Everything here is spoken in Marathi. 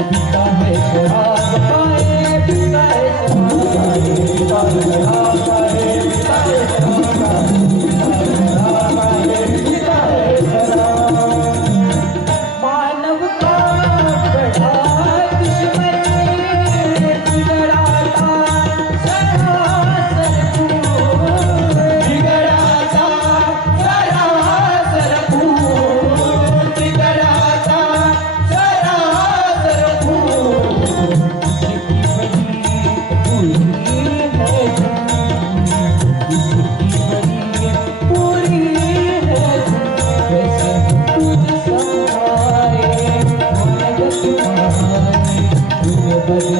I Thank you. बदल